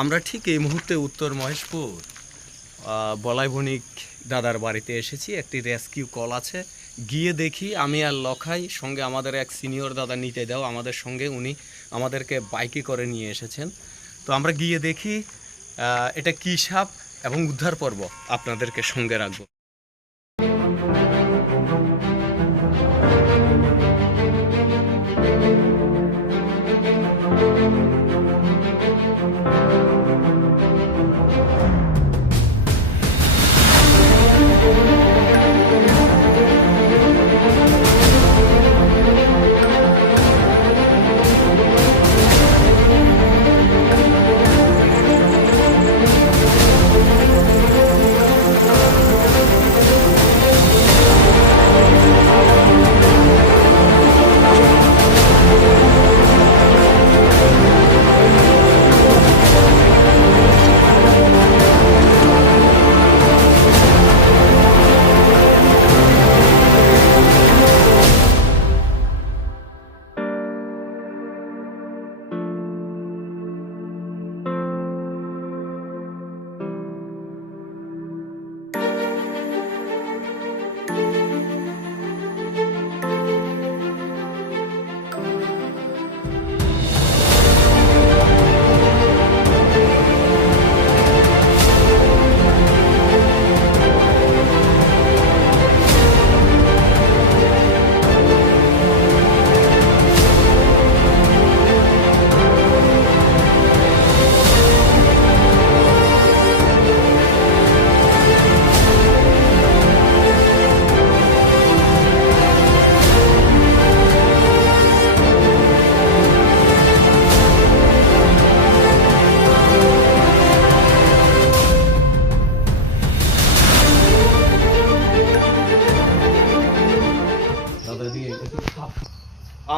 আমরা ঠিক এই মুহূর্তে উত্তর মহেশপুর বলাই বণিক দাদার বাড়িতে এসেছি। একটি রেস্কিউ কল আছে, গিয়ে দেখি আমি আর লখাই সঙ্গে আমাদের এক সিনিয়র দাদা নিতে দাও আমাদের সঙ্গে, উনি আমাদেরকে বাইকে করে নিয়ে এসেছেন। তো আমরা গিয়ে দেখি এটা কী সাপ এবং উদ্ধার পর্ব আপনাদেরকে সঙ্গে রাখবো।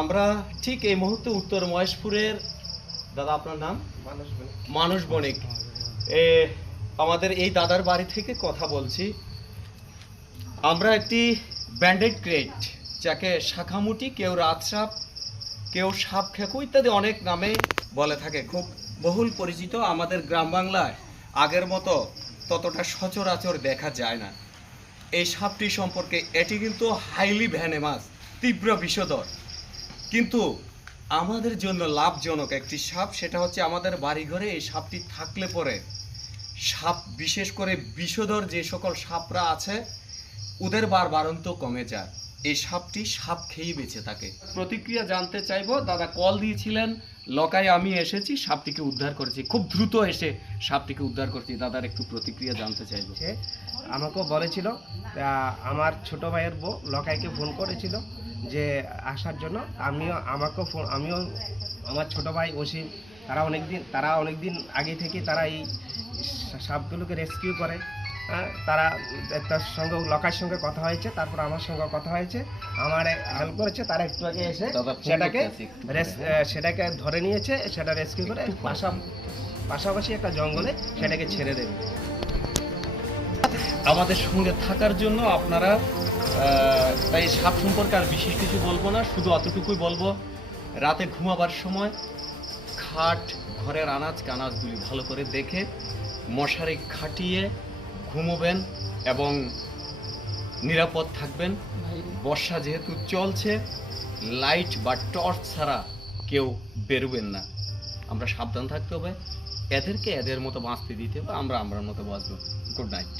আমরা ঠিক এই মুহূর্তে উত্তর মহেশপুরের, দাদা আপনার নাম? মানুষ বণিক। আমাদের এই দাদার বাড়ি থেকে কথা বলছি। আমরা একটি ব্যান্ডেড ক্রেট, যাকে শাখামুটি, কেউ রাতসাপ, কেউ সাপ খেকো ইত্যাদি অনেক নামে বলে থাকে, খুব বহুল পরিচিত। আমাদের গ্রাম বাংলায় আগের মতো ততটা সচরাচর দেখা যায় না। এই সাপটি সম্পর্কে, এটি কিন্তু হাইলি ভ্যানেমাস, তীব্র বিষধর, কিন্তু আমাদের জন্য লাভজনক একটি সাপ। সেটা হচ্ছে আমাদের বাড়িঘরে এই সাপটি থাকলে পরে সাপ, বিশেষ করে বিষধর যে সকল সাপরা আছে, ওদের বাড়ন্ত কমে যায়। এই সাপটি সাপ খেয়েই বেঁচে থাকে। প্রতিক্রিয়া জানতে চাইবো। দাদা কল দিয়েছিলেন, লকায় আমি এসেছি, সাপটিকে উদ্ধার করেছি, খুব দ্রুত এসে সাপটিকে উদ্ধার করছি। দাদার একটু প্রতিক্রিয়া জানতে চাইবো। আমাকেও বলেছিল, আমার ছোট ভাইয়ের বউ লকাইকে ফোন করেছিল যে আসার জন্য। আমিও আমার ছোট ভাই অসীম, তারা অনেক দিন আগে থেকে তারা এই সাপগুলোকে রেস্কিউ করে। তারা তার সঙ্গে লকাইয়ের সঙ্গে কথা হয়েছে, তারপর আমার সঙ্গে কথা হয়েছে, আমার হেল্প করেছে। তারা একটু আগে এসে সেটাকে ধরে নিয়েছে, সেটা রেস্কিউ করে পাশাপাশি একটা জঙ্গলে সেটাকে ছেড়ে দেবে। আমাদের সঙ্গে থাকার জন্য আপনারা, তাই সাপ সম্পর্কে আর বিশেষ কিছু বলবো না, শুধু অতটুকুই বলবো, রাতে ঘুমাবার সময় খাট, ঘরের আনাজ কানাজগুলি ভালো করে দেখে মশারি খাটিয়ে ঘুমোবেন এবং নিরাপদ থাকবেন। বর্ষা যেহেতু চলছে, লাইট বা টর্চ ছাড়া কেউ বেরোবেন না। আমরা সাবধান থাকতে হবে, এদেরকে এদের মতো বাঁচতে দিতে হবে, আমরা আমরার মতো বাঁচবো। Good night.